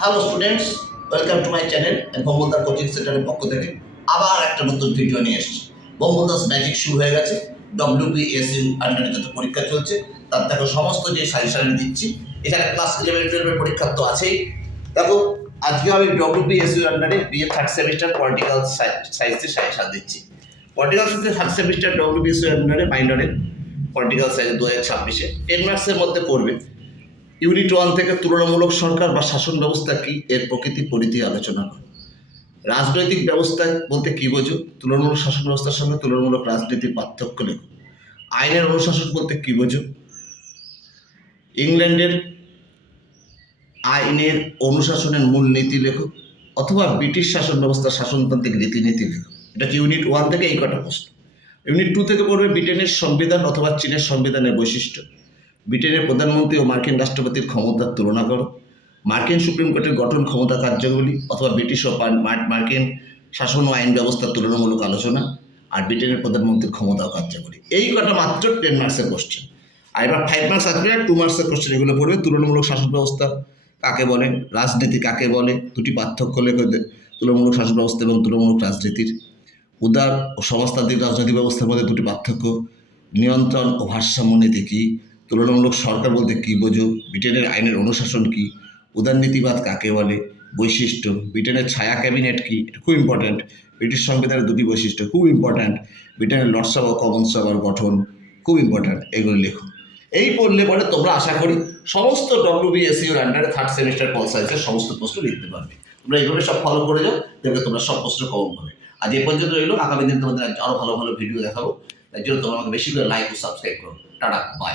Hello students, welcome to my channel. Bombaldar coaching সেন্টারের পক্ষ থেকে আবার একটা নতুন ভিডিও নিয়ে এসেছি। বোম্বলদাস ম্যাজিক শুরু হয়ে গেছে। WBSU আন্ডারে যত পরীক্ষা চলছে তার দেখো সমস্ত যে সাজেশন দিচ্ছি। এখানে ক্লাস 11-12 পরীক্ষা তো আছেই। দেখো আজকে আমি WBSU আন্ডারে বিএ থার্ড সেমিস্টার পলিটিক্যাল সায়েন্সে সাজেশন দিচ্ছি। পলিটিক্যাল সায়েন্সে থার্ড সেমিস্টার WBSU আন্ডারে মাইনরে পলিটিক্যাল সায়েন্স 2026-এ 10 মার্কসের মধ্যে পড়বে। ইউনিট 1 থেকে তুলনামূলক সরকার বা শাসন ব্যবস্থা কি, এর প্রকৃতি পরিধি আলোচনা করে। রাজনৈতিক ব্যবস্থা বলতে কি বোঝো, তুলনামূলক শাসন ব্যবস্থার সঙ্গে তুলনামূলক রাজনীতির পার্থক্য লেখো। আইনের অনুশাসন বলতে কি বোঝো, ইংল্যান্ডের আইনের অনুশাসনের মূল নীতি লেখো, অথবা ব্রিটিশ শাসন ব্যবস্থার শাসনতান্ত্রিক রীতিনীতি লেখো। এটা কি ইউনিট 1 থেকে এই কটা প্রশ্ন। ইউনিট 2 থেকে পড়বে ব্রিটেনের সংবিধান অথবা চীনের সংবিধানের বৈশিষ্ট্য, ব্রিটেনের প্রধানমন্ত্রী ও মার্কিন রাষ্ট্রপতির ক্ষমতার তুলনা করো, মার্কিন সুপ্রিম কোর্টের গঠন ক্ষমতা কার্যাবলী অথবা ব্রিটিশ ও মার্কিন শাসন ও আইন ব্যবস্থার তুলনামূলক আলোচনা, আর ব্রিটেনের প্রধানমন্ত্রীর ক্ষমতা ও কার্যাবলী। এই কটা মাত্র 10 মার্কসের কোশ্চেন। আর এবার 5 মার্কস আসবে, 2 মার্কসের কোশ্চেন এগুলো পড়বে। তুলনামূলক শাসন ব্যবস্থা কাকে বলে, রাজনীতি কাকে বলে, দুটি পার্থক্য লেখে তুলনামূলক শাসন ব্যবস্থা এবং তুলনামূলক রাজনীতির। উদার ও সমাজতান্ত্রিক রাজনৈতিক ব্যবস্থার মধ্যে দুটি পার্থক্য, নিয়ন্ত্রণ ও ভারসাম্য নীতি কী, তুলনামূলক সরকার বলতে কী বোঝো, ব্রিটেনের আইনের অনুশাসন কী, উদারনীতিবাদ কাকে বলে, বৈশিষ্ট্য, ব্রিটেনের ছায়া ক্যাবিনেট কী, এটা খুব ইম্পর্ট্যান্ট, ব্রিটিশ সংবিধানের দুটি বৈশিষ্ট্য খুব ইম্পর্ট্যান্ট, ব্রিটেনের লর্ডসভা ও কমন সভার গঠন খুব ইম্পর্ট্যান্ট, এগুলো লেখো। এই পড়লে পরে তোমরা আশা করি সমস্ত WBSUর আন্ডারে থার্ড সেমিস্টার পল সায়েন্সের সমস্ত প্রশ্ন লিখতে পারবে। তোমরা এইভাবে সব ফলো করে যাও, দেখবে তোমরা সব প্রশ্ন কমন পাবে। আজ এই পর্যন্ত রইলো, আগামী দিন তোমাদের আরও ভালো ভালো ভিডিও দেখাবো। তাই জন্য তোমরা আমাকে বেশি করে লাইক ও সাবস্ক্রাইব করো। Tata, by.